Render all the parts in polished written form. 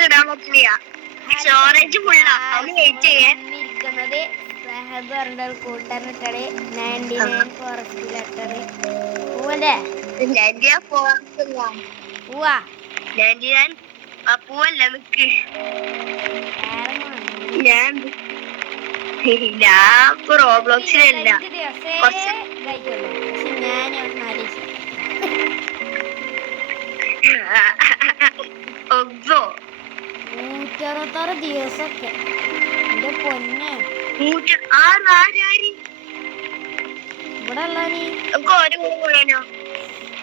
നമുക്ക് ഇടാൻ പറ്റില്ല. സ്റ്റോറേജ് ഫുള്ളാ. അവന് വെയിറ്റ് ചെയ്യാൻ ഇരിക്കുന്നത് സഹബ് പറഞ്ഞ കൂട്ടനിട്ടത് 99 ഫോറസ്റ്റ് ലെറ്റർ പൂവല്ലേ പൂവാ പൂവല്ല നിക്ക്. ഞാൻ റോബ്ലോക്സിലല്ല. $166 ദിവസൊക്കെ എന്റെ പൊന്നെ ഇവിടെ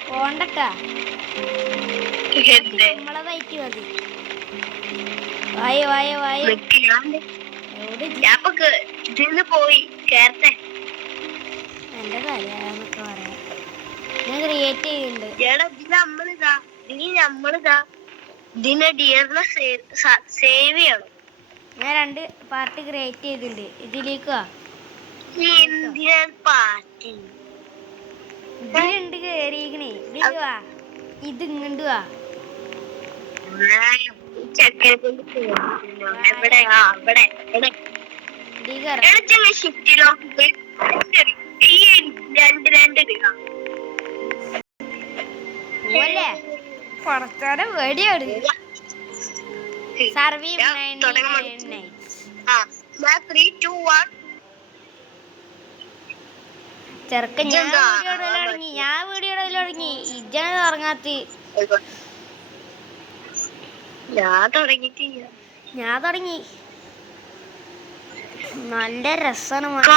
പോണ്ടട്ടാ നമ്മളെ വൈറ്റ് മതി. വായോ വായോ വായോ ഇതിന്ന് പോയി കേറട്ടെ. എന്റെ കാര്യന്നൊക്കെ പറയാം. ഞാൻ ക്രിയേറ്റ് ചെയ്യുന്നുണ്ട്. ഇതിനെ ഡിയറിനെ സേവ് ചെയ്യണം. ഞാൻ 2 പാർട്ട് ക്രിയേറ്റ് ചെയ്തിട്ടുണ്ട്. ഇതിലേക്ക് വാ. ഇതിലുണ്ട് കേറിയിരിക്കണേ. ഇതിലേക്ക് വാ. ഇത് ഇങ്ങോട്ട് വാ. പുറത്തോടെ വെടിയോട് സർവീവ് ചെറുക്കൻ. ഞാൻ വീഡിയോ തുടങ്ങി. ഇജാണ് തുടങ്ങാത്ത. ഞാൻ തുടങ്ങി. നല്ല രസമാണ്.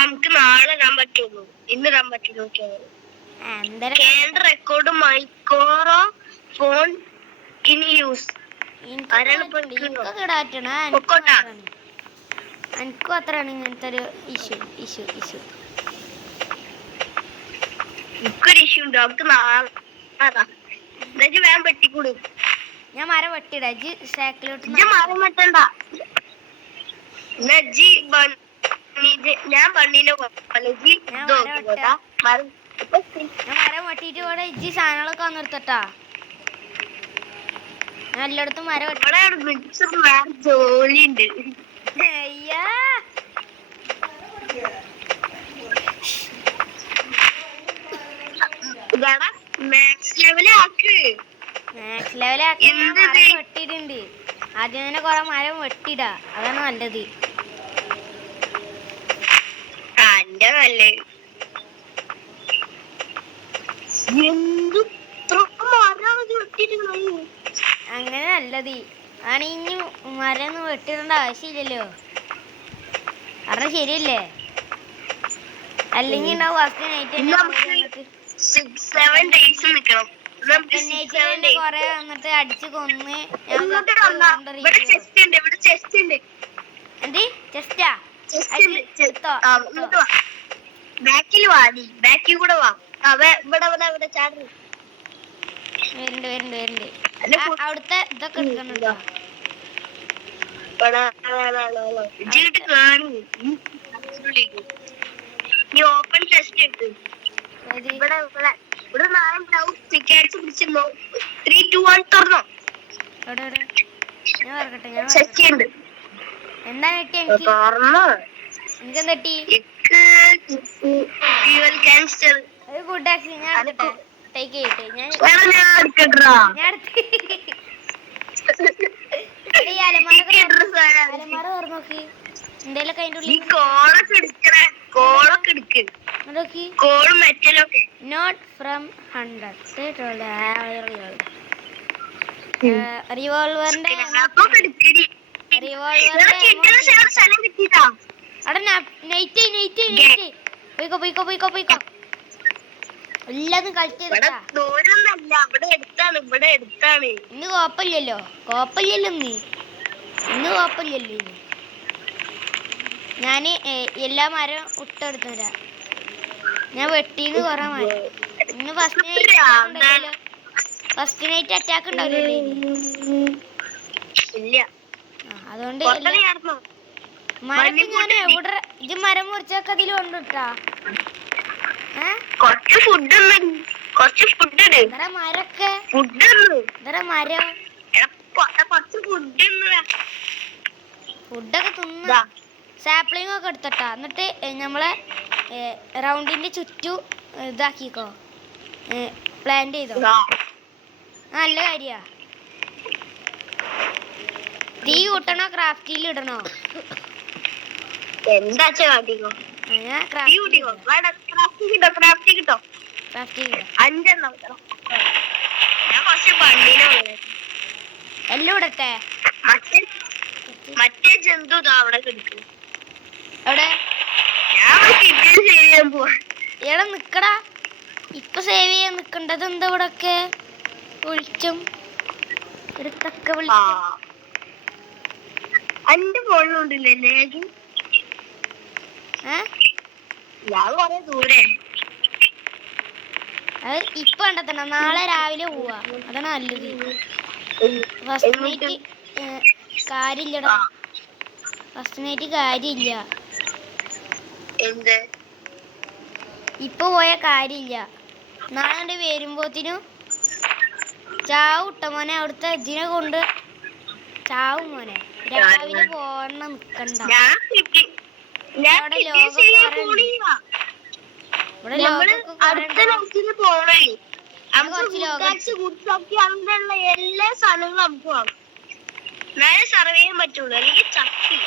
നമുക്ക് നാളെ ഇടാൻ പറ്റുള്ളൂ. ഇന്ന് ഇടാൻ പറ്റുള്ളൂ. Record micro phone in use. എനിക്കും അത്രയാണ് ഇങ്ങനത്തെ ഒരു ഇഷ്യൂ. ഉണ്ട്. നമുക്ക് നാളെ വേഗം വെട്ടിക്കൂട്. ഞാൻ മരം വെട്ടിടാ. സ്റ്റാക്കിലോട്ട് മരം വെട്ടണ്ട. ഞാൻ പണ്ണിനെ മരം വെട്ടിട്ട് ഇവിടെ ഇജ്ജി സാധനങ്ങളൊക്കെ വന്നിർത്തട്ടാ. ഞാൻ എല്ലായിടത്തും മരം ജോലിയുണ്ട്. അയ്യാ മാക്സ് ലെവലാക്ക്. മരം വെട്ടിയിട്ടുണ്ട്. ആദ്യം തന്നെ കൊറേ മരം വെട്ടിടാ. അതാണ് നല്ലത്. അങ്ങനെ നല്ലത് ആണ്. ഇനി മരം വെട്ടിടേണ്ട ആവശ്യമില്ലല്ലോ. കാരണം ശരിയല്ലേ? അല്ലെങ്കിൽ ഫസ്റ്റ് നൈറ്റ് കൊറേ വന്നിട്ട് അടിച്ചു കൊന്ന്. എന്ത് ചെസ്റ്റാ? ബാക്കിൽ കൂടെ വാ. വരുന്നുണ്ട്. അവിടുത്തെ ഇതൊക്കെ എടുക്കണുണ്ടോ? ഓപ്പൺ ടെസ്റ്റ് എടുത്ത് ഇവിടെ 3, 2, 1 തുറന്നോ. എന്താ നെട്ടി? എനിക്ക് നെട്ടി ഗുഡ് ആക്ഷൻ. ഞാൻ ടേക്ക് ചെയ്തിട്ട് ഞാൻ അലമാര തുറന്നു നോക്കി. എന്തേലൊക്കെ അതിന്റെ ഉള്ളിൽ നോട്ട് ഫ്രം 100. റിവോൾവറിന്റെ പോയിക്കോ. എല്ലാതും കളിച്ചെടുത്താ. ഇന്ന് കുഴപ്പമില്ലല്ലോ. ഇന്ന് കുഴപ്പമില്ലല്ലോ. ഞാന് എല്ലാ മരം ഇട്ടെടുത്തു തരാം. ഞാൻ വെട്ടീന്ന് കൊറേ മരം. ഇന്ന് ഫസ്റ്റ് നൈറ്റ് അറ്റാക്ക് ഉണ്ടാവില്ലേ? അതുകൊണ്ട് മരത്തിൽ ഞാൻ എവിടെ മരം മുറിച്ചൊക്കെ അതിൽ കൊണ്ടിട്ടാ. കുറച്ച് ഫുഡ് ഇട്. ഇതര മരൊക്കെ ഫുഡ് ഇതര മരം കുറച്ച് ഫുഡ് ഫുഡൊക്കെ തിന്ന സാപ്ലിംഗ് ഒക്കെ എടുത്തട്ടാ. എന്നിട്ട് നമ്മളെ റൗണ്ടിന്റെ ചുറ്റും ഇതാക്കിക്കോ, പ്ലാന്റ് ചെയ്തോ. നല്ല കാര്യ. തീ കൂട്ടണോ ക്രാഫ്റ്റിൽ ഇടണോ? എന്താ കാട്ടിക്കോ. അഞ്ചെണ്ണം ഞാൻ കുറച്ച് പണ്ടീനെ എല്ലാം ഇടട്ടെ. മറ്റേ ജന്തു അവിടെ കിടക്കും. എവിടെ? ഞാൻ സേവ് ചെയ്യാൻ പോവാ. എവിടെ നിക്കടാ? ഇപ്പൊ സേവ് ചെയ്യാൻ നിക്കണ്ടത് എന്താ? ഇവിടൊക്കെ വിളിച്ചും എടുത്തൊക്കെ വിളിച്ചും. അന്റെ ഫോണിലുണ്ടല്ലേ? ഞാൻ കൊറേ ദൂരെ. അത് ഇപ്പൊ കണ്ടെത്തണം. നാളെ രാവിലെ പോവാ, അതാണ് നല്ലത്. ഫസ്റ്റ് നൈറ്റ് കാര്യമില്ലടാ. ഫസ്റ്റ് നൈറ്റ് കാര്യമില്ല. ഇപ്പൊ പോയ കാര്യമില്ല. നാളെ വരുമ്പോത്തിനും ചാവ് ഇട്ട മോനെ. അവിടുത്തെ ഇതിനെ കൊണ്ട് ചാവും മോനെ. രാവിലെ പോണ നിക്കണ്ട. ഇവിടെ എല്ലാ സാധനങ്ങളും നമുക്ക് വാങ്ങാം. എന്നാലേ സർവ് ചെയ്യാൻ പറ്റുള്ളൂ. അല്ലെങ്കിൽ ചക്കി.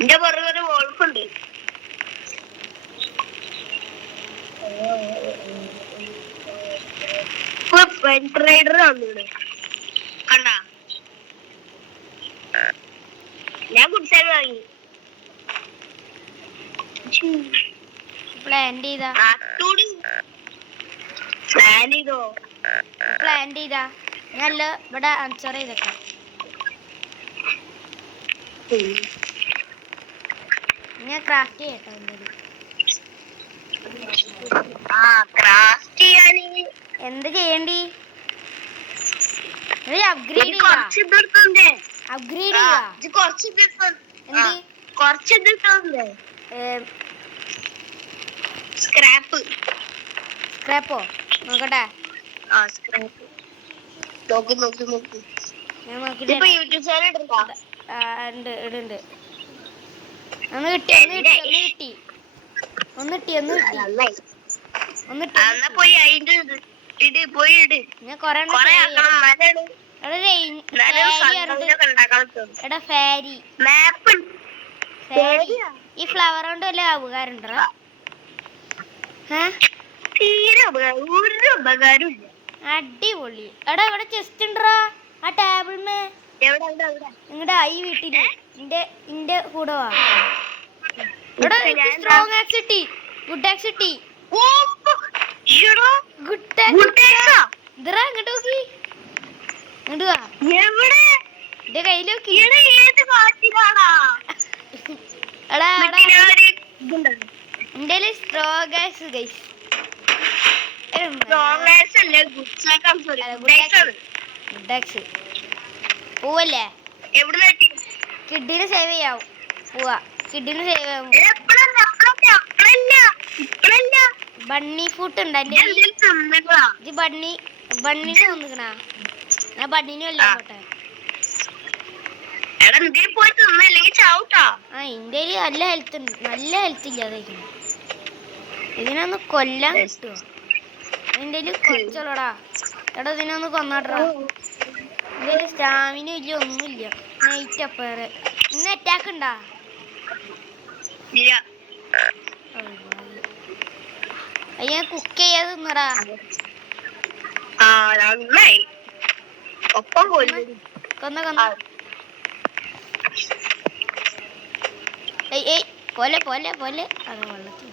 എന്റെ പുറകെ ഒരു വോൾഫുണ്ട്. റൈഡർ വന്നിവിടെ കണ്ട. ഞാൻ കുടിച്ചാൽ വാങ്ങി. പ്ലാൻ ചെയ്താ നല്ല ഇവിടെ ആൻസർ ചെയ്തേക്കാം. ഞാൻ ക്രാഫ്റ്റ് ചെയ്യട്ടോ. എന്ത് ചെയ്യണ്ടി? അപ്ഗ്രേഡ് സ്ക്രാപ്പോ നോക്കട്ടെ. ഞാൻ നോക്കിട്ട് ഇടുണ്ട്. ഒന്ന് കിട്ടി. ഞാൻ കൊറേ ഫാരി ഈ ഫ്ലവർ കൊണ്ട് വല്ല ഉപകാരമുണ്ടോ? അടിപൊളി. എടാ ഇവിടെ ചെസ്റ്റ് ഉണ്ടോ ആ ടേബിൾമേ? നിങ്ങളുടെ ഈ വീട്ടില് ഇന്റെ കൂടെ വാ. ഇവിടെ സ്ട്രോങ് ആക്സ് കിട്ടി. ഗുഡ് ആക്സ് കിട്ടി. ഇങ്ങോട്ട് നോക്കി. ഇങ്ങോട്ട് വാ. എന്റെ കയ്യിൽ നോക്കി. എടാ എന്റെ സ്ട്രോങ് ആക്സ് ഗൈസ്. പോവല്ലേ? കിഡിന് സേവ് ചെയ്യാവും. പോവാ. കിഡിന് സേവ് ആവും. ബണ്ണി ഫുട്ട് ഉണ്ട് എന്റെ. ബണ്ണിനെ വന്നിക്കണ. ഞാൻ ബണ്ണിനും അല്ലേ പോട്ടെ. ഇന്റെ നല്ല ഹെൽത്ത് ഉണ്ട്. നല്ല ഹെൽത്ത് ഇല്ലാതായിരിക്കണം. ഇതിനൊന്ന് കൊല്ലാൻ കിട്ടുമോ? എന്റെ കുറച്ചുള്ളടാ. എടാ ഇതിനൊന്ന് കൊന്നാട്ടാ. എന്റെ സ്റ്റാമിന ഇല്ല, ഒന്നുമില്ല. നൈറ്റ് അപ്പേറെ ഇന്ന് അറ്റാക്ക് ഉണ്ടാ? അയ്യ കുക്ക് ചെയ്യാതെ തിന്നടാ. കൊന്ന പോലെ പോലെ പോലെ അത് വെള്ളത്തിൽ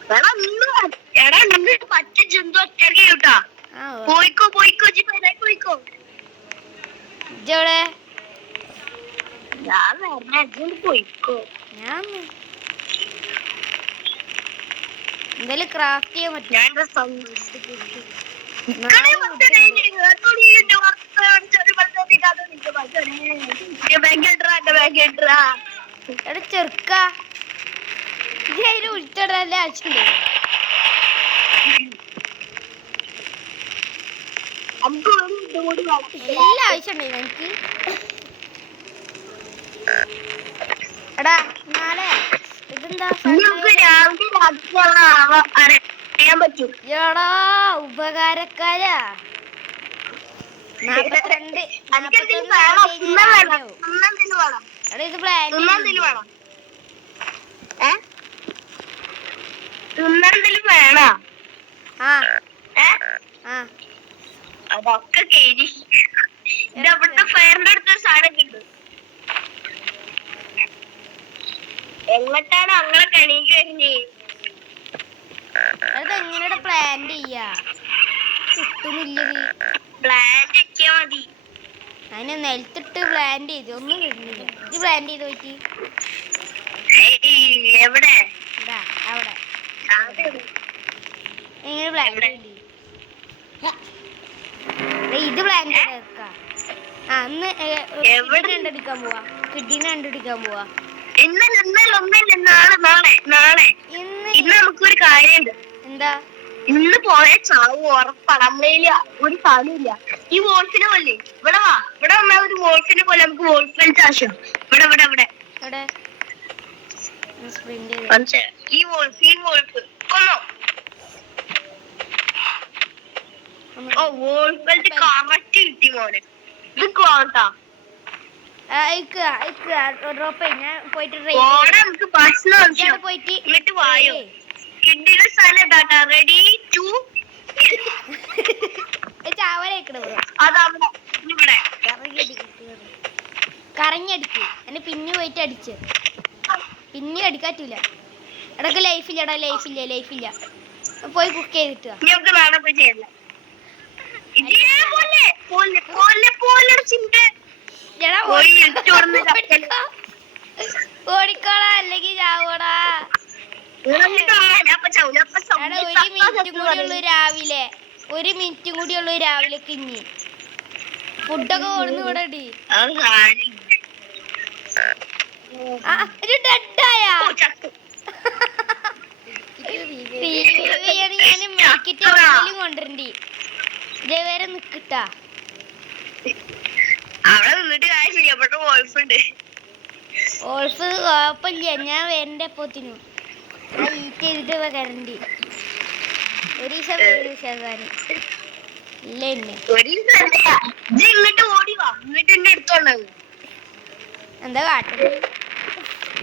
ഞാൻ എന്തായാലും ക്രാഫ്റ്റ് ചെയ്യാൻ പറ്റും. എടാ ചെറുക്ക ഇത് അതിൽ ഉൾച്ചടല്ലേ ആവശ്യമുണ്ട്. നമുക്ക് ഒരു ഇതും കൂടി വേണം. എല്ലാ ആവശ്യമുണ്ട് എനിക്ക്. എടാ നാളെ ഇതെന്താ ഇനി നമുക്ക് രാവിലെ രാത്രിയുള്ള അറിയാൻ പറ്റും. എടാ ഉപകാരക്കാരാ 42 എനിക്കെന്തെങ്കിലും വേണം. തിന്നാൻ വേണം. തിന്നാൻ എന്തെങ്കിലും വേണം. എടാ ഇത് പ്ലാൻ തിന്നാൻ എന്തെങ്കിലും വേണം. തിന്നാൻ എന്തെങ്കിലും വേണോ? ആ ഏ ആ അതൊക്കെ കേരി. ഇത് അവിടുത്തെ ഫയറിന്റെ അടുത്ത സാധനമൊക്കെ ഉണ്ട്. എങ്ങോട്ടാണ് അങ്ങനെ കണിക്ക് വരുന്നേ? അത് എങ്ങനെയാ പ്ലാൻ ചെയ്യാ? കിട്ടുന്നില്ലത്. പ്ലാൻ വെച്ചാ മതി. അതിനെ നിലത്തിട്ട് പ്ലാൻ ചെയ്ത് ഒന്നും കിട്ടുന്നില്ല. ഇത് പ്ലാൻ ചെയ്ത് പോയിട്ട് എവിടെ? ഇതാ അവിടെ എങ്ങനെ പ്ലാൻ ചെയ്യണ്ടി? ഇത് പ്ലാൻ ചെയ്ത് വെക്കാം. ആ അന്ന് കണ്ടടിക്കാൻ പോവാ. കിഡ്ഡിനെ കണ്ടുപിടിക്കാൻ പോവാ. ഒന്നല്ല നാളെ ഇന്ന് നമുക്കൊരു കാര്യമുണ്ട്. എന്താ? ഇന്ന് പോയ ചാവ് ഉറപ്പാണ്. നമ്മളേല് ഒരു കളിയില്ല. ഈ വോൾഫിനെ കൊല്ലേ. ഇവിടെ വാ. ഇവിടെ വന്നാ ഒരു വോൾഫിനെ കൊല്ല. നമുക്ക് വോൾഫിന്റെ ആവശ്യം. ഇവിടെ ഇവിടെ ഇവിടെ ഈ വോൾഫ് കൊന്നോ. ഓ വോൾഫിന്റെ കറക്റ്റ് കിട്ടി മോനെ. ഇത് കോട്ടാ. നമുക്ക് ഭക്ഷണം ആവശ്യം. എന്നിട്ട് വായോ. കിഡ്ഡിയുടെ സ്ഥലം എന്താ? റെഡി ടു അതവിടെ ഇവിടെ കറങ്ങിയടിക്ക്. എന്നെ പിന്നെ പോയിട്ട് അടിച്ച് പിന്നെ അടിക്കാറ്റൂല. ഇടക്ക് ലൈഫില്ലടാ. ലൈഫില്ല പോയി കുക്ക് ചെയ്തിട്ട് നമുക്ക് നാളെ പോയി ചെയ്യല്ല. ഇതേപോലെ ഓടിക്കോളാ അല്ലെങ്കിൽ ചാവോടാ. ഒരു മിനിറ്റും കൂടി ഉള്ളു രാവിലെ കിഞ്ഞി ഫുഡൊക്കെ കൊടുന്ന് കൂടെ ഞാൻ മെഡിക്കറ്റ് കൊണ്ടുവരണ്ടി. ഇതേവരെ നിക്കട്ടാ. അവിടെ നിന്നിട്ട് കാര്യം ഇവിടെ വോൾഫുണ്ട്. വോൾഫ് കുഴപ്പമില്ല. ഞാൻ വരണ്ട എപ്പോത്തിനും ഈറ്റ് ചെയ്തിട്ട് കരണ്ടി. ഒരു ദിവസം ഇല്ല എന്നെ ഇങ്ങോട്ട് ഓടി വാ. എന്നിട്ട് എന്നെ എടുത്തോണ്ടത് എന്താ കാട്ടുന്നത്?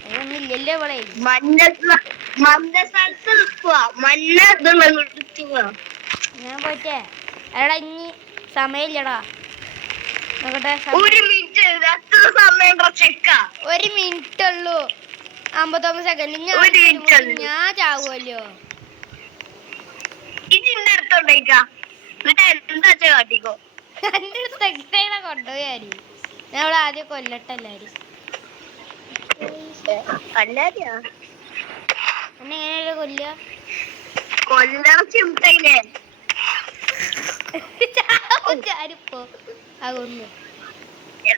അതൊന്നും ഇല്ലല്ലോ ഇവിടെ. മഞ്ഞ സ്ഥലത്ത് നിൽക്കുക. മഞ്ഞ ഞാൻ പോയിട്ടേ. എടാ ഇനി സമയമില്ലടാ. നോക്കട്ടെ. ഒരു മിനിറ്റ് എത്ര സമയം ചെക്ക? ഒരു മിനിറ്റ് ഉള്ളൂ. 59 സെക്കൻഡ്. ഞാൻ ചാവുമല്ലോ. ഇതിന്റെ അടുത്തുണ്ടേക്കാ. എന്നിട്ട് എന്താ കാട്ടിക്കോ. എന്റെ അടുത്ത് കൊണ്ടുപോയി. ഞാൻ ഇവിടെ ആദ്യം കൊല്ലട്ടല്ലാരും. അല്ലാതെയാ എന്നെ എങ്ങനെയല്ലേ കൊല്ല? കൊല്ലണം ചിന്തയില്ലേ? ചാരിപ്പോ അതൊന്ന്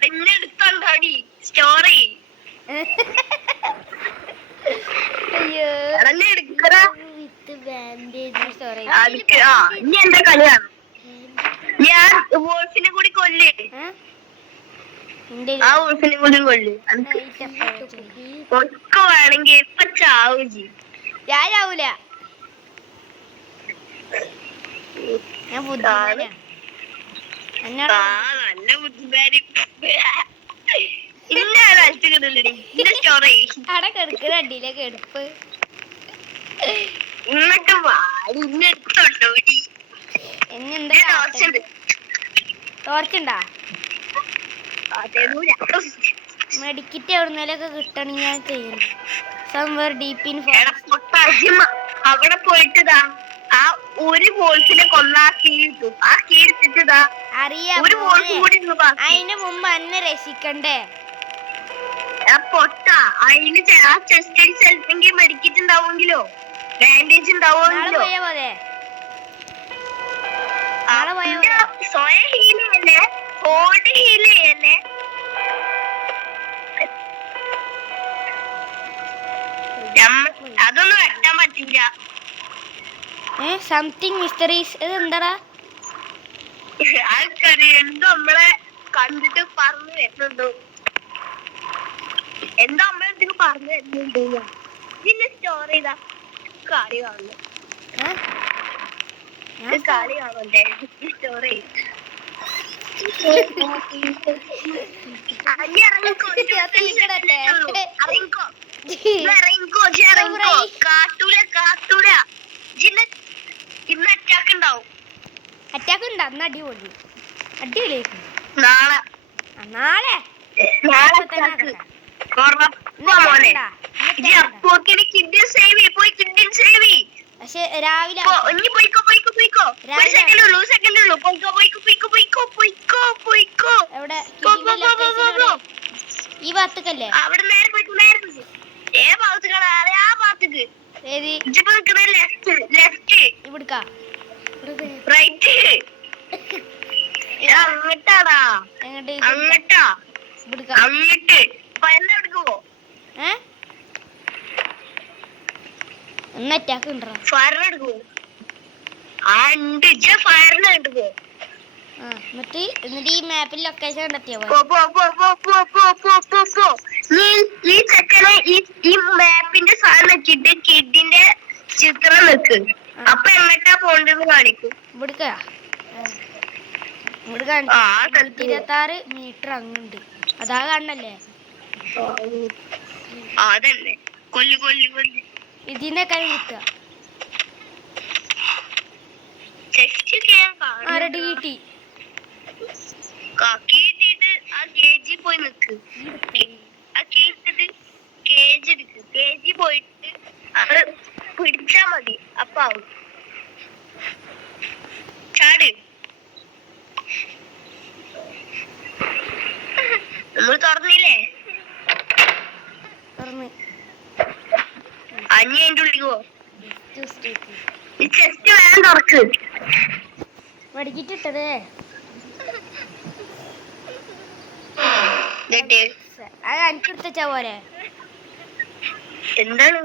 എന്നെ എടുത്തോണ്ടാടി സ്റ്റോറി. അയ്യോ ഇനി എന്റെ കളിയാണ്. ഞാൻ വോൾഫിനെ കൂടി കൊല്ലേ. ആ വോൾഫിനെ കൂടി കൊല്ലേ. ഒക്കെ വേണമെങ്കിൽ ഇപ്പൊ ചാവും ചെയ്യും. ഞാൻ ചാവൂല. ഞാൻ ബുദ്ധിമാനാ. നല്ല ബുദ്ധിമാരി. ഇന്നാണ് അടിച്ചിട്ടുള്ളടി സ്റ്റോറി. അവിടെ കെടുക്കണ്ടില്ലേ കെടുപ്പ്. ഇങ്ങോട്ട് വാടി. ഇന്നെടുത്തോണ്ടോടി. എന്നെന്താ ടോർച്ചുണ്ടാ? മെഡിക്കറ്റ് എവിടുന്നേലൊക്കെ കിട്ടണെങ്കിൽ ഞാൻ ചെയ്യുന്നു. സംവർ ഡീപ്പ് ഇൻ അവിടെ പോയിട്ടതാ ആ ഒരു വോൾഫിനെ കൊന്ന ആ കീ കിട്ടും. ആ കീ എടുത്തിട്ടതാ അറിയാം. ഒരു വോൾഫ് കൂടി. അതിന് മുമ്പ് അന്നെ രക്ഷിക്കണ്ടേ? പൊട്ട അതിന് ആ ചെസ്റ്റ് ചിലപ്പെങ്കിൽ മെഡിക്കറ്റ് ഉണ്ടാവുമെങ്കിലോ ബാൻഡേജ് ഉണ്ടാവുമെങ്കിലോ. സ്വയം ഹീൽ ചെയ്യല്ലേ. ഹോൾഡ് ഹീൽ ചെയ്യല്ലേ. നമ്മൾ അതൊന്നും വെട്ടാൻ പറ്റില്ല. സംതിങ് മിസ്റ്ററീസ് ഇത് എന്താടാ? ആൾക്കറിയാം എന്തോ നമ്മളെ കണ്ടിട്ട് പറഞ്ഞു വരുന്നുണ്ടോ, എന്താ നമ്മളെന്തെങ്കിലും പറഞ്ഞു വരുന്നുണ്ട്. ഇതിന്റെ സ്റ്റോറി ഇതാ കളി കാണുന്നു, കളി കാണണ്ടേ സ്റ്റോറി. അറ്റാക്ക് ഉണ്ട് അന്ന് അടിപൊളി അടിപൊളി. നാളെ നാളെ പക്ഷെ രാവിലെ എവിടെ ഈ ഭാഗത്തേക്കല്ലേ? അവിടെ നേരെ പോയിക്കോ, നേരെ പോയിക്കോ. ഏ ഭാഗത്തേക്കാണ്? ആ ഭാഗത്തേക്ക്. ഇവിടുക്കാ റൈറ്റ് അങ്ങട്ടാടാ, അങ്ങട്ടാ അങ്ങട്ട് പയറിന്റെ അവിടേക്ക് പോ. ഒന്ന് അറ്റാക്ക് ഉണ്ടോ? ഫയറിന്റെ അടുക്ക് പോ. ആ ഉണ്ട്, ഫയറിന്റെ അടുക്ക് പോ. എന്നിട്ട് ഈ മാപ്പിൽ ലൊക്കേഷൻ കണ്ടെത്തിയാ ഈ ചെക്കനെ ഈ മാപ്പിന്റെ സാധനം വെച്ചിട്ട് കിഡിന്റെ ചിത്രം വെക്ക്. അപ്പൊ എങ്ങട്ടാ പോണ്ടെന്ന് കാണിക്കും. ഇവിടുക്കാ 26 മീറ്റർ അങ്ങുണ്ട്. അതാ കാണണല്ലേ? അതല്ലേ കൊല്ലു കൊല്ലു കൊല്ലു. ഇതിനെ കൈ കിട്ടുക കിട്ടി. കീട്ടിട്ട് ആ കേജി പോയി നിക്ക്. ആ കേട്ടിട്ട് കേജ് എടുക്ക്. കേജി പോയിട്ട് അത് പിടിച്ചാ മതി, അപ്പൊ ആവും. ചാട്. നമ്മൾ തുറന്നില്ലേ? അഞ്ഞ അതിന്റെ ഉള്ളിൽ പോ. ഈ ചെസ്റ്റ് വേണം തുറക്ക്. വടിക്കിട്ടേ അത് എനിക്കെടുത്താ പോരെ? എന്താണ്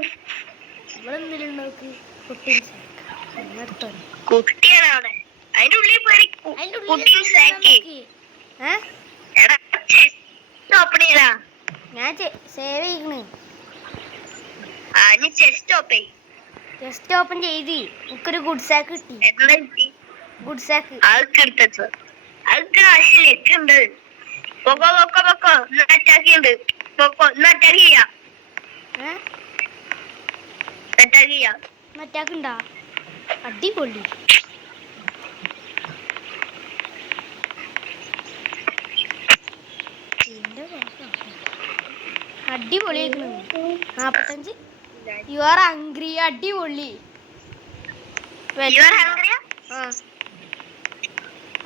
കുട്ടിയാണ് അവിടെ? അതിന്റെ ഉള്ളിൽ പോയി ഞാൻ സേവ് ചെയ്യണ്. ജസ്റ്റ് ഓപ്പൺ ചെയ്ത് എനിക്കൊരു ഗുഡ് സാക്ക് കിട്ടി. ഗുഡ് സാക്ക് മറ്റാക്കുണ്ടാ? അടിപൊളി. അടിപൊളിയായിരുന്നു. 45. You are hungry. അടിപൊളി.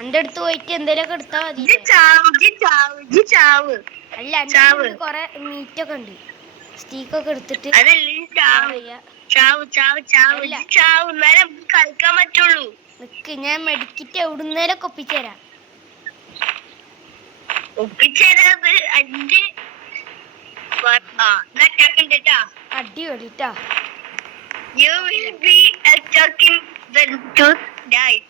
എന്റെ അടുത്ത് പോയിട്ട് എന്തേലൊക്കെ എടുത്താ മതി. അല്ല കൊറേ മീറ്റ് ഒക്കെ ഉണ്ട്. സ്റ്റീക്കൊക്കെ എടുത്തിട്ട് കളിക്കാൻ പറ്റുള്ളൂ. നിക്ക്, ഞാൻ medkit എവിടുന്നേലൊക്കെ ഒപ്പിച്ചുതരാം. അടിപൊളിട്ടാ. You will be attacking the tonight.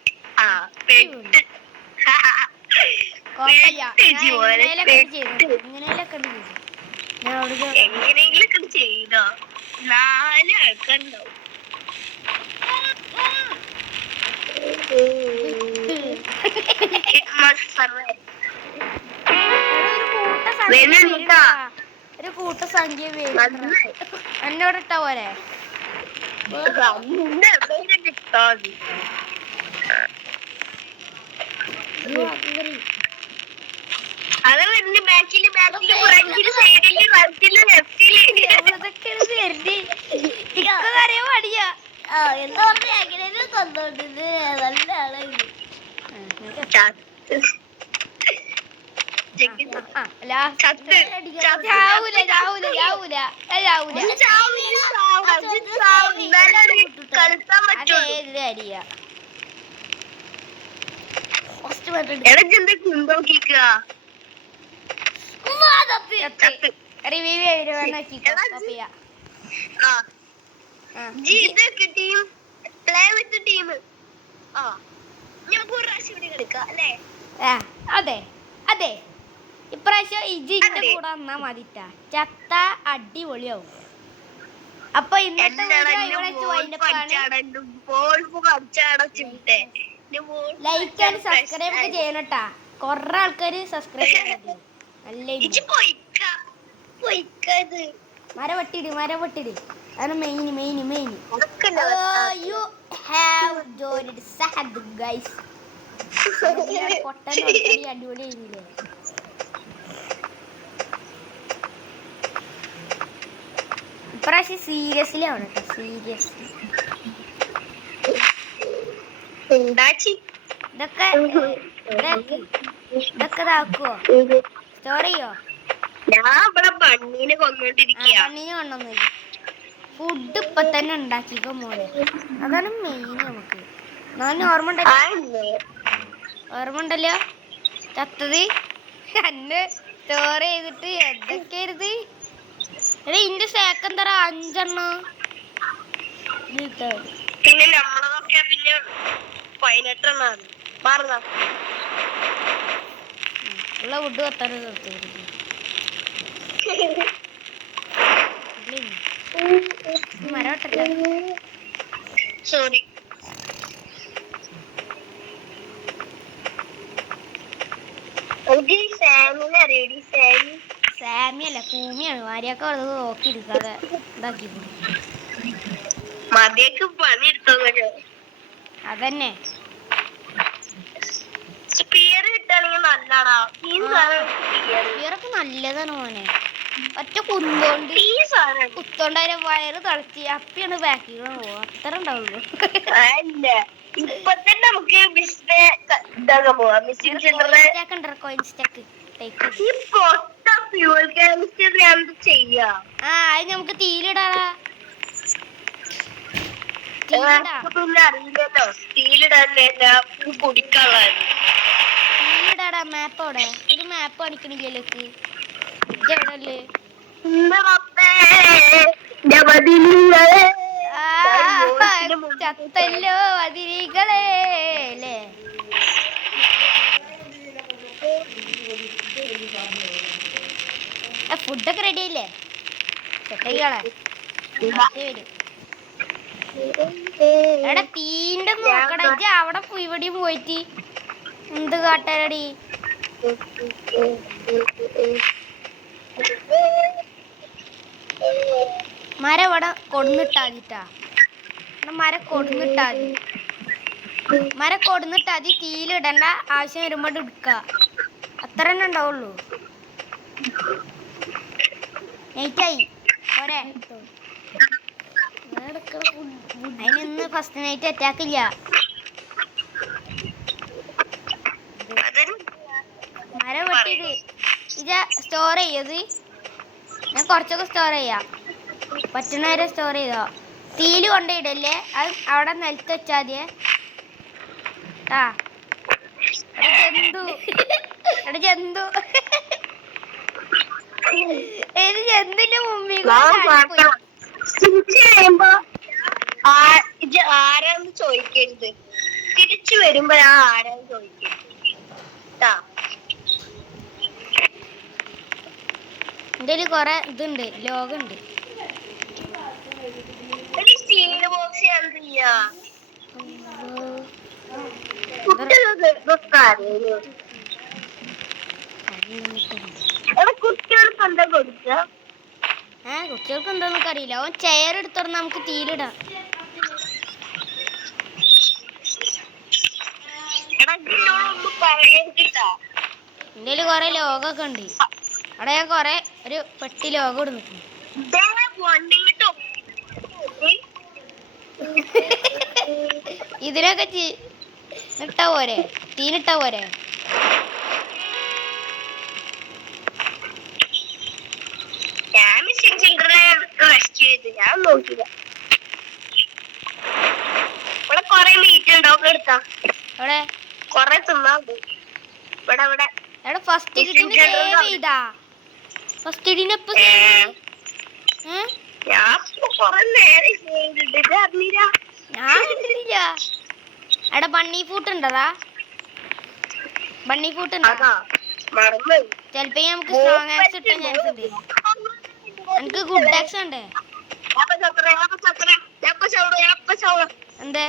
എങ്ങനെയെങ്കിലും ചെയ്തോ? 4 ആൾക്കാരുണ്ടാവും. ഒരു കൂട്ടസംഖ്യ എന്നോട് ഇട്ടാ പോരെ? അത് വരുന്ന ബാക്കില് ഫ്രണ്ടില് സൈഡില് റൈറ്റില് ലെഫ്റ്റില് അറിയാൻ പാടിയാ. എന്താ പറഞ്ഞ അങ്ങനെ കൊണ്ടോണ്ടത് നല്ല ആളായിരുന്നു. ഇതൊക്കെ ടീം പ്ലേ വിത്ത് ടീം ആ നമുക്ക് ഒരു പ്രാവശ്യം കൂടി കളിക്കാം അല്ലേ? അതെ അതെ, ഇപ്രാവശ്യം ഇജിന്റെ അതെ. കൂടെ വന്നാ മതിട്ടാ, ചത്ത അടിപൊളിയാവും. അപ്പൊ ഇന്നത്തെ വീഡിയോ ഇവിടെ വെച്ച് വൈൻഡപ്പാണ്. ലൈക്ക് ആൻഡ് സബ്സ്ക്രൈബ് ഒക്കെ ചെയ്യണട്ടാ, കൊറേ ആൾക്കാര് സബ്സ്ക്രൈബ് ചെയ്യാൻ മര വെട്ടിട് അതാണ് main. You have joined Sahad guys. പൊട്ടൻ അടിപൊളി ആയിരുന്നില്ലേ? ഇപ്രാവശ്യം സീരിയസ്ലി ആണ് കേട്ടോ, സീരിയസ്ലി. ഇതൊക്കെ ഇതാക്കുവോ, സ്റ്റോർ ചെയ്യോ? ബണ്ണീനെ കൊന്നോണ്ടിരിക്കുക. പണ്ണീനെ കൊണ്ടൊന്നുമില്ല, ഫുഡ് ഇപ്പൊ തന്നെ ഉണ്ടാക്കിക്കോ മോനെ, അതാണ് മെയിൻ. നമുക്ക് ഓർമ്മ ഉണ്ടല്ലോ ചത്തത് കണ്ണ് സ്റ്റോർ ചെയ്തിട്ട് എന്തൊക്കെയായിരുത്. എടാ ഇന്റെ സേക്കെന്തറ 5 എണ്ണം, പിന്നെ നമ്മളതൊക്കെ പിന്നെ 18 എണ്ണാണ് ഉള്ള ഫുഡ് കത്താൻ മരവട്ടെ. സോറി. സാമിയല്ല കൂമിയാണ്, ഭാര്യയൊക്കെ അത് നോക്കിയിരിക്കാതെ ഇതാക്കി മതിയൊക്കെ പണിയെടുത്തോ. അതന്നെ സ്പിയർ കിട്ടാണെങ്കിൽ നല്ലതാ. സ്പിയറൊക്കെ നല്ലതാണ് മോനെ, ഒറ്റ കുന്തോണ്ട് കുത്തോണ്ട് വയറ് തളച്ച് അപ്പിയാണ് ബാക്കിൽ പോവാ, അത്ര ഉണ്ടാവുള്ളൂ. ഇപ്പൊ തന്നെ നമുക്ക് അത് നമുക്ക് തീയിലിടാടാ. അറിയില്ലല്ലോ തീയിലിടാ തീയിലിടാടാ. മാപ്പ് അവിടെ ഒരു മാപ്പ് കാണിക്കണില്ലല്ലോ ഇതെവിടല്ലേ? ചത്തല്ലോ അതിരികളെ അല്ലേ? ഫുഡൊക്കെ റെഡി ആയില്ലേ? ചെട്ടകളെ എടാ തീന്റെ നോക്കട, അവിടെ ഇവിടെയും പോയിട്ട് എന്ത് കാട്ടരടി. മരം ഇവിടെ കൊടുന്നിട്ടാതിട്ടാ, മരം കൊടുന്നിട്ടാതി തീയിലിടണ്ട, ആവശ്യം വരുമ്പോൾ എടുക്ക, അത്ര തന്നെ ഉണ്ടാവുള്ളൂ. നൈറ്റായി പോരെ, അതിനിന്ന് ഫസ്റ്റ് നൈറ്റ് അറ്റാക്ക് ഇല്ല. മരം വെട്ടിയത് ഇത് സ്റ്റോർ ചെയ്യത്, ഞാൻ കുറച്ചൊക്കെ സ്റ്റോർ ചെയ്യാം, പറ്റുന്ന വരെ സ്റ്റോർ ചെയ്തോ. തീയിൽ കൊണ്ടിടല്ലേ, അത് അവിടെ നിലത്ത് വെച്ചാൽ മതിയേ. ജന്തു ജന്തുന്റെ മുമ്പിൽ ആരാന്ന് ചോദിക്കരുത്, തിരിച്ചു വരുമ്പോ ആരാന്ന് ചോദിക്കരുത്. എന്റെ കൊറേ ഇതുണ്ട്, ലോഗുണ്ട്. കുട്ടികൾക്ക് എന്താ കൊടുക്കുക? കുട്ടികൾക്ക് എന്താന്നൊക്കെ അറിയില്ല. അവൻ ചെയർ എടുത്തോണ്ട് നമുക്ക് തീയിലിടാം. എന്റെ കൊറേ ലോഗൊക്കെ ഉണ്ട് അവിടെ, ഞാൻ കൊറേ ഒരു പെട്ടി ലോഗം ഇടുന്നു. ഇതിനൊക്കെ ഇട്ടാ പോരെ, തീനിട്ടാ പോരെ. ഞാൻ നോക്കില്ല. ഇവിടെ കൊറേ മീറ്റ് ഉണ്ടാവും, എടുത്താ അവിടെ കൊറേ തിന്നാ. ഇവിടെ ഫസ്റ്റ് ഇടിനെ സേവ് ചെയ്താ, ഫസ്റ്റ് ഇടിനെ ഞാൻ കൊറേ നേരം ചെയ്തിട്ട് അറിഞ്ഞില്ല. ഞാൻ കണ്ടിട്ടില്ല. എടാ ബണ്ണി ഫൂട്ട് ഉണ്ടതാ? ബണ്ണി ഫൂട്ട് ഉണ്ടോ? അതാ മറന്നു. ചെലപ്പോ നമുക്ക് സ്ട്രോങ് ആക്സ് കിട്ടാൻ ചാൻസ് ഉണ്ട്. എനിക്ക് ഗുഡ് ആക്സ് ഉണ്ട്. എന്തേ?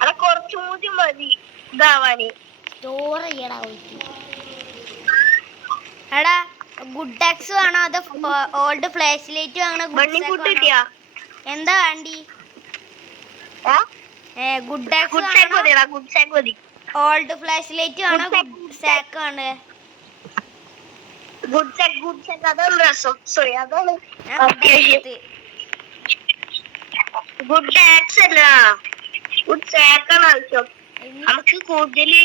അല്ല കുറച്ചും കൂടി മതി ഇതാവാന്. സ്റ്റോർ ചെയ്യടാ പോയിട്ട്. എടാ ഗുഡ് ആക്സ് വേണോ അതോ ഓൾഡ് ഫ്ലാഷ് ലൈറ്റ് വാങ്ങണ? എന്താ വേണ്ടി? Good axe old flashlight വേണോ ഗുഡ് സാക്ക് വേണേ? അതാണ് രസം. സോറി അതാണ് ഗുഡ് ആക്സ് അല്ല, ഗുഡ് സാക്കാണ് ആവശ്യം നമുക്ക് കൂടുതല്.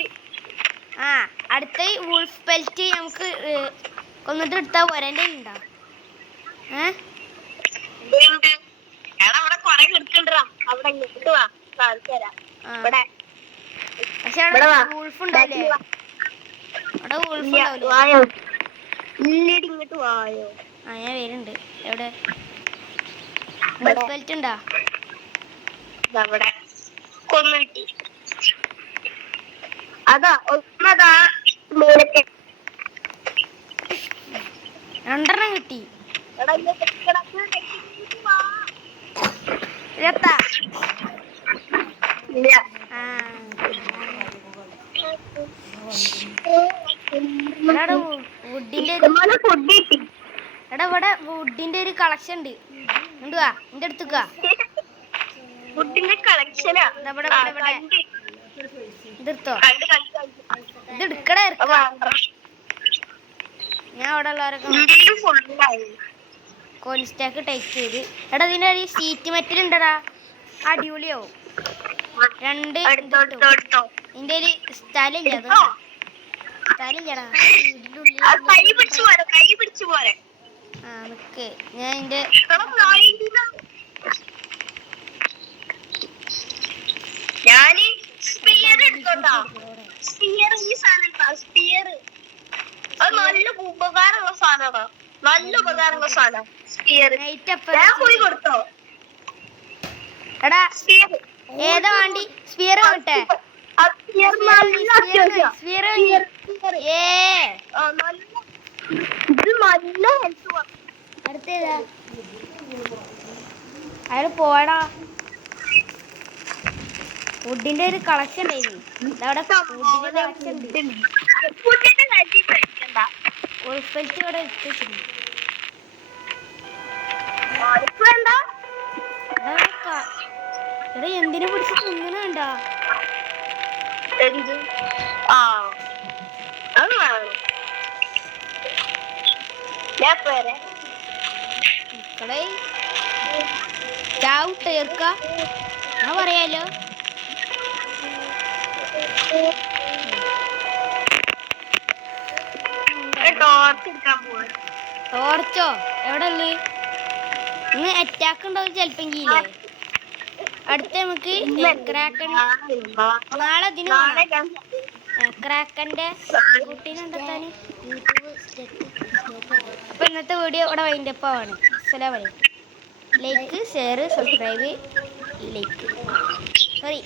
അടുത്ത വുൾഫ് പെൽറ്റ് നമുക്ക് കൊന്നിട്ട് എടുത്താ പോരെ? എൻ്റെ ഉണ്ടോ? അവിടെ കൊറേ കിടക്കണ്ടാ. അവിടെ ഇങ്ങോട്ട് വാ, കാണിച്ചു തരാം. ഇവിടെ പക്ഷെ അവിടെ വുൾഫ് ഉണ്ടാവില്ലേ? അവിടെ വുൾഫ് ഉണ്ടാവില്ലേ? ഇല്ലടി ഇങ്ങോട്ട് വായോ. ഞാൻ വരുന്നുണ്ട്. എവിടെ വുൾഫ് പെൽറ്റ് ഉണ്ടാ? അവിടെ കൊന്നു കിട്ടി. അതാ ഒന്നതാ മൂലക്ക് രണ്ടെണ്ണം കിട്ടി. എടാ ഇവിടെ വുഡിന്റെ ഒരു കളക്ഷൻ ഉണ്ട്. എന്തുവാ എന്റെ അടുത്തേക്കാ? വുഡിന്റെ കളക്ഷനാ. ഇതെടുത്തോ? ഇത് എടുക്കടാ. ഞാൻ അവിടെ ഉള്ളവരൊക്കെ കോൺസ്റ്റാക്ക് ടൈപ്പ് ചെയ്ത്. എടാ ഇതിന്റെ ഒരു സീറ്റ് മെറ്റൽ ഉണ്ടടാ, അടിപൊളിയാവും. രണ്ട് ഇതിന്റെ ഒരു സ്ഥലമില്ല. സ്ഥലമില്ലടാ. നിക്ക് ഞാൻ ഇതിന്റെ ഞാന് സ്പിയർ എടുത്തോണ്ടാ. സ്പിയർ ഈ സാധനം സ്പിയർ അത് നല്ല ഉപകാരമുള്ള സാധനമാണ്. നല്ല ഉപകാരമുള്ള സാധനം സ്പിയർ. ഞാൻ പോയി കൊടുത്തോ? എടാ ഏതാ വണ്ടി? സ്പിയർ വാങ്ങട്ടെ? അടുത്തേതാ? അയാൾ പോടാ. വുഡിന്റെ ഒരു കളക്ഷൻ ഉണ്ടായിരുന്നു. എടാ എന്തിനെ പിടിച്ചിട്ട് ഇങ്ങനെ കണ്ടാ? ചേർക്ക ഞാൻ പറയാലോ. ടോർച്ചോ എവിടെ ഉള്ളു? ഇന്ന് അറ്റാക്ക് ഉണ്ടാവും ചെലപ്പെങ്കിലേ. അടുത്ത നമുക്ക് നാളെ ഇതിന് ക്രാക്കന്റെ കുട്ടീനെ കണ്ടെത്താൻ അപ്പൊ ഇന്നത്തെ വീഡിയോ ഇവിടെ വൈൻഡപ്പ് ആവാണ്. അസ്സലാമു അലൈക്കും. Like, share, subscribe, like sorry